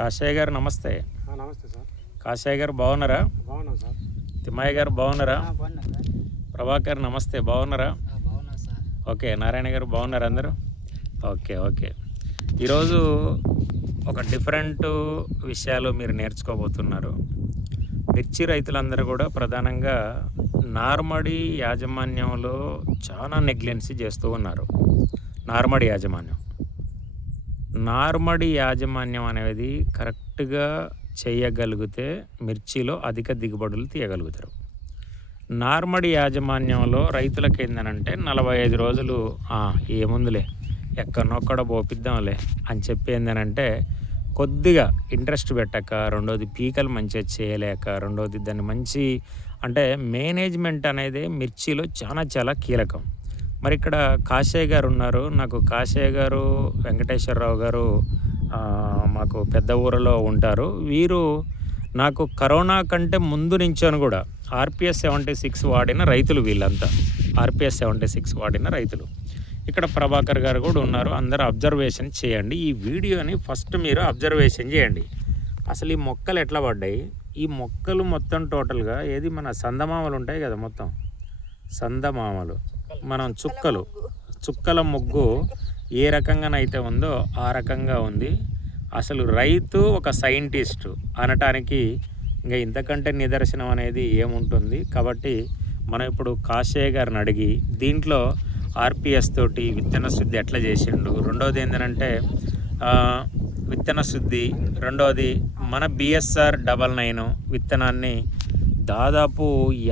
కాశయ్య గారు నమస్తే. నమస్తే సార్. కాశయ్య గారు బాగున్నారా? బాగున్నాం సార్. తిమ్మయ్య గారు బాగున్నారా? బాగున్నా సార్. ప్రభాకర్ నమస్తే, బాగున్నారా? బాగున్నా సార్. ఓకే, నారాయణ గారు బాగున్నారా అందరూ? Okay okay. ఈరోజు ఒక డిఫరెంట్ విషయాలు మీరు నేర్చుకోబోతున్నారు. మిర్చి రైతులందరూ కూడా ప్రధానంగా నార్మడి యాజమాన్యంలో చాలా నెగ్లెన్సీ చేస్తూ ఉన్నారు. నార్మడి యాజమాన్యం అనేది కరెక్ట్గా చేయగలిగితే మిర్చిలో అధిక దిగుబడులు తీయగలుగుతారు. నార్మడి యాజమాన్యంలో రైతులకు ఏంటంటే 45 రోజులు ఏముందిలే ఎక్కడనొక్కడ పోపిద్దాంలే అని చెప్పి ఏంటంటే కొద్దిగా ఇంట్రెస్ట్ పెట్టక, రెండోది పీకలు మంచిగా చేయలేక, రెండోది దాన్ని మంచి అంటే మేనేజ్మెంట్ అనేది మిర్చిలో చాలా కీలకం. మరి ఇక్కడ కాశయ్య గారు ఉన్నారు. నాకు కాశయ్య గారు, వెంకటేశ్వరరావు గారు మాకు పెద్ద ఊరిలో ఉంటారు. వీరు నాకు కరోనా కంటే ముందు నుంచోని కూడా ఆర్పిఎస్ 76 వాడిన రైతులు, వీళ్ళంతా ఆర్పిఎస్ 76 వాడిన రైతులు. ఇక్కడ ప్రభాకర్ గారు కూడా ఉన్నారు. అందరూ అబ్జర్వేషన్ చేయండి. ఈ వీడియోని ఫస్ట్ మీరు అబ్జర్వేషన్ చేయండి. అసలు ఈ మొక్కలు ఎట్లా పడ్డాయి, ఈ మొక్కలు మొత్తం టోటల్గా ఏది మన సందమామలు ఉంటాయి కదా, మొత్తం సందమామలు, మనం చుక్కల ముగ్గు ఏ రకంగానైతే ఉందో ఆ రకంగా ఉంది. అసలు రైతు ఒక సైంటిస్ట్ అనటానికి ఇంకా ఇంతకంటే నిదర్శనం అనేది ఏముంటుంది. కాబట్టి మనం ఇప్పుడు కాశయ్య గారిని అడిగి దీంట్లో ఆర్పిఎస్ తోటి విత్తన శుద్ధి ఎట్లా చేసిండు, రెండోది ఏంటంటే విత్తన శుద్ధి, రెండోది మన బిఎస్ఆర్ 99 విత్తనాన్ని దాదాపు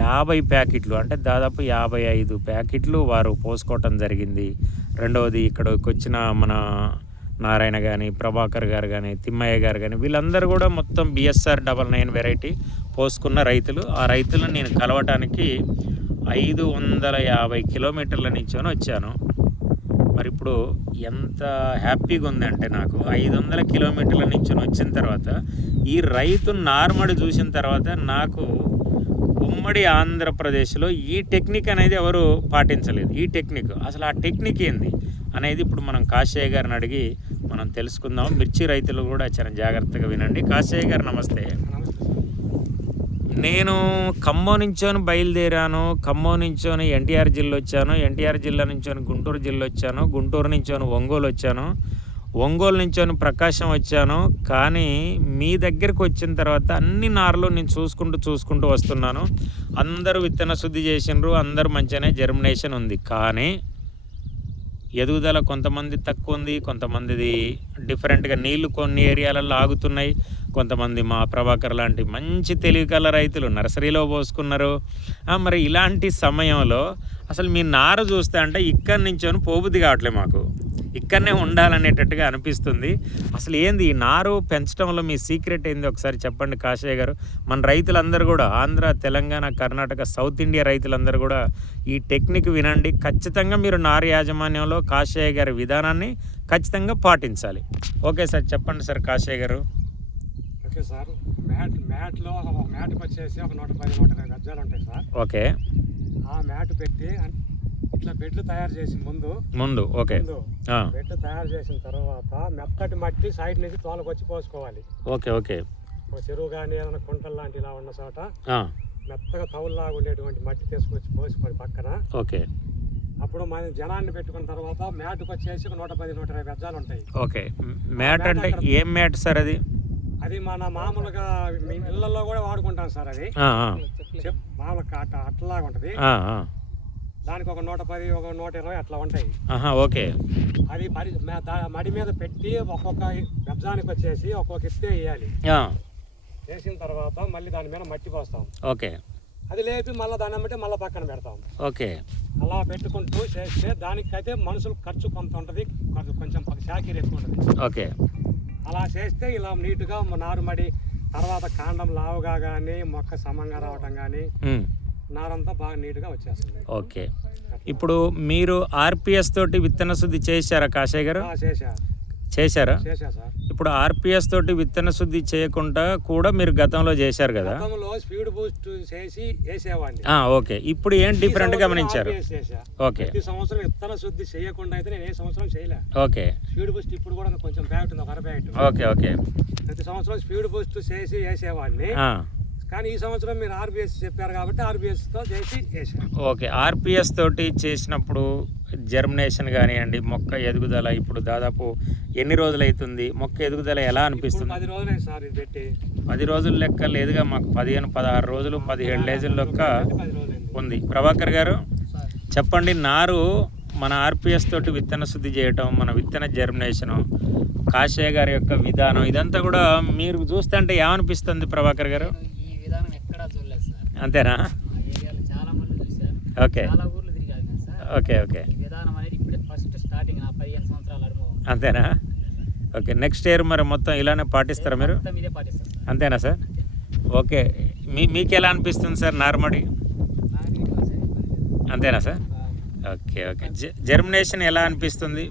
50 ప్యాకెట్లు అంటే దాదాపు 55 ప్యాకెట్లు వారు పోసుకోవటం జరిగింది. రెండవది ఇక్కడికి వచ్చిన మన నారాయణ కానీ, ప్రభాకర్ గారు కానీ, తిమ్మయ్య గారు కానీ, వీళ్ళందరూ కూడా మొత్తం బిఎస్ఆర్ 99 వెరైటీ పోసుకున్న రైతులు. ఆ రైతులను నేను కలవటానికి 550 కిలోమీటర్ల నుంచోని వచ్చాను. మరి ఇప్పుడు ఎంత హ్యాపీగా ఉందంటే నాకు 500 కిలోమీటర్ల నుంచి వచ్చిన తర్వాత ఈ రైతు నార్మడి చూసిన తర్వాత నాకు ఉమ్మడి ఆంధ్రప్రదేశ్లో ఈ టెక్నిక్ అనేది ఎవరు పాటించలేదు. ఈ టెక్నిక్ అసలు ఆ టెక్నిక్ ఏంది అనేది ఇప్పుడు మనం కాశయ్య గారిని అడిగి మనం తెలుసుకుందాం. మిర్చి రైతులు కూడా చాలా జాగ్రత్తగా వినండి. కాశయ్య గారు నమస్తే. నేను ఖమ్మం నుంచోని బయలుదేరాను. ఖమ్మం నుంచోని ఎన్టీఆర్ జిల్లా వచ్చాను. ఎన్టీఆర్ జిల్లా నుంచోని గుంటూరు జిల్లా వచ్చాను. గుంటూరు నుంచోని ఒంగోలు వచ్చాను. ఒంగోలు నుంచోని ప్రకాశం వచ్చాను. కానీ మీ దగ్గరికి వచ్చిన తర్వాత అన్ని నార్లు నేను చూసుకుంటూ వస్తున్నాను. అందరూ విత్తన శుద్ధి చేసిండ్రు, అందరూ మంచిగానే జర్మినేషన్ ఉంది. కానీ ఎదుగుదల కొంతమంది తక్కువ ఉంది, కొంతమందిది డిఫరెంట్గా నీళ్లు కొన్ని ఏరియాలలో ఆగుతున్నాయి. కొంతమంది మా ప్రభాకర్ లాంటి మంచి తెలివికల రైతులు నర్సరీలో పోసుకున్నారు. మరి ఇలాంటి సమయంలో అసలు మీ నారు చూస్తే అంటే ఇక్కడి నుంచోని పోబుద్ది కావట్లే, మాకు ఇక్కడనే ఉండాలనేటట్టుగా అనిపిస్తుంది. అసలు ఏంది ఈ నారు పెంచడంలో మీ సీక్రెట్ ఏంది ఒకసారి చెప్పండి కాశయ్య గారు. మన రైతులందరూ కూడా ఆంధ్ర, తెలంగాణ, కర్ణాటక, సౌత్ ఇండియా రైతులందరూ కూడా ఈ టెక్నిక్ వినండి. ఖచ్చితంగా మీరు నారు యాజమాన్యంలో కాశయ్య గారి విధానాన్ని ఖచ్చితంగా పాటించాలి. ఓకే సార్, చెప్పండి సార్ కాశయ్య గారు. Okay sir. మ్యాట్కి వచ్చేసి ఒక 110-120 గజ్జాలు ఉంటాయి సార్. ఓకే. ఆ మ్యాట్ పెట్టి ఇట్లా బెడ్లు తయారు చేసి ముందు ఓకే బెడ్ తయారు చేసిన తర్వాత మెత్తటి మట్టి సైడ్ నుంచి తోలకొచ్చి పోసుకోవాలి. Okay okay. చెరువు కానీ ఏదైనా కుంటలు లాంటి ఇలా ఉన్న చోట మెత్తగా తవుల్లాగా ఉండేటువంటి మట్టి తీసుకొచ్చి పోసుకోవాలి పక్కన. ఓకే. అప్పుడు మన జనాన్ని పెట్టుకున్న తర్వాత మ్యాట్కి వచ్చేసి 110-120 గజ్జాలు ఉంటాయి. ఓకే. మ్యాట్ అంటే ఏం మ్యాట్ సార్ అది? అది మన మామూలుగా ఇళ్లలో కూడా వాడుకుంటాం సార్. అది మామూలుగా అట్లాగా ఉంటుంది. దానికి ఒక 110, ఒక 120 అట్లా ఉంటాయి. ఓకే. అది మడి మీద పెట్టి ఒక్కొక్క గబ్జానికి వచ్చేసి ఒక్కొక్క ఎత్తే వేయాలి. వేసిన తర్వాత మళ్ళీ దాని మీద మట్టి పోస్తాం. ఓకే. అది లేపి మళ్ళీ దాన్ని బట్టి మళ్ళీ పక్కన పెడతాం. ఓకే. అలా పెట్టుకుంటూ చేస్తే దానికైతే మనుషులు ఖర్చు కొంత ఉంటుంది, కొంచెం షాకీర్ ఎక్కువ ఉంటుంది. ఓకే. అలా చేస్తే ఇలా నీట్గా నారుమడి తర్వాత కాండం లావుగా కానీ మొక్క సమంగా రావటం కానీ నారంతా బాగా నీట్గా వచ్చేస్తుంది. ఓకే. ఇప్పుడు మీరు ఆర్పిఎస్ తోటి విత్తన శుద్ధి చేశారా కాశయ్య గారు? చేశారా? సార్. ఇప్పుడు ఆర్పిఎస్ తోటి విత్తన శుద్ధి చేయకుండా కూడా మీరు గతంలో చేశారు కదా? స్పీడ్ బూస్ట్ చేసి వేసేవాడిని. ఓకే. ఇప్పుడు ఏం డిఫరెంట్ గమనించారు? ఓకే. ప్రతి సంవత్సరం విత్తన శుద్ధి చేయకుండా అయితే నేను ఏ సంవత్సరం చేయలే. ఓకే. స్పీడ్ బూస్ట్ ఇప్పుడు కూడా కొంచెం బ్యాగ్ ఉంది, ఒక అర బ్యాగ్. Okay okay. ప్రతి సంవత్సరం స్పీడ్ బూస్ట్ చేసి వేసేవాడిని. ఆ. కానీ ఈ సంవత్సరం మీరు ఆర్బిఎస్ చెప్పారు కాబట్టి ఆర్బిఎస్తో చేసి వేసాను. ఓకే, ఆర్పిఎస్ తోటి చేసినప్పుడు జర్మినేషన్ కానివ్వండి, మొక్క ఎదుగుదల ఇప్పుడు దాదాపు ఎన్ని రోజులు అవుతుంది? మొక్క ఎదుగుదల ఎలా అనిపిస్తుంది? 10 రోజులైంది సార్ ఇది పెట్టి. 10 రోజుల లెక్క లేదుగా, మాకు 15, 16 రోజులు, 17 రోజుల లెక్క 10 రోజులైంది. ఉంది. ప్రభాకర్ గారు చెప్పండి, నారు మన ఆర్పిఎస్ తోటి విత్తన శుద్ధి చేయటం, మన విత్తన జర్మినేషను, కాశయ్య గారి యొక్క విధానం, ఇదంతా కూడా మీరు చూస్తుంటే ఏమనిపిస్తుంది ప్రభాకర్ గారు? ఈ విధానం ఎక్కడా చూడలేదు సార్. అంతేనా? ఆ ఏరియాలో చాలా మంది చూశాను, ఓకే చాలా ఊర్లు తిరిగాను కానీ సార్. ఓకే ఓకే, ఈ విధానం అనేది ఇప్పుడే ఫస్ట్ స్టార్టింగ్, నా 15 సంవత్సరాల అనుభవం. అంతేనా? ఓకే, నెక్స్ట్ ఇయర్ మరి మొత్తం ఇలానే పాటిస్తారా మీరు? మొత్తం ఇదే పాటిస్తాను సార్. అంతేనా సార్? ఓకే, మీకు ఎలా అనిపిస్తుంది సార్ నార్మడి? నాకు ఇటువంటి సరే ఇబ్బంది లేదు. అంతేనా సార్? ఓకే ఓకే, జర్మినేషన్ ఎలా అనిపిస్తుంది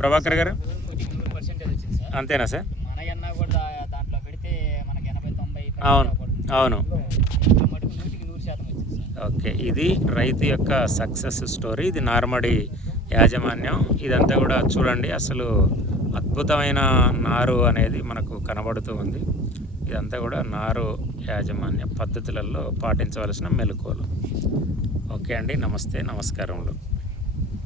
ప్రభాకర్ గారు? 100% వచ్చింది సార్. అంతేనా సార్? మనకన్నా కూడా దాంట్లో పెడితే మనకి 80-90 అవును అవును. దీంట్లో మటుకు 100% వచ్చింది సార్. ఓకే, ఇది రైతు యొక్క సక్సెస్ స్టోరీ. ఇది నార్మడి యాజమాన్యం. ఇదంతా కూడా చూడండి, అసలు అద్భుతమైన నారు అనేది మనకు కనబడుతూ ఉంది. ఇదంతా కూడా నారు యాజమాన్య పద్ధతులలో పాటించవలసిన మెలకువలు. ఓకే అండి, నమస్తే, నమస్కారములు.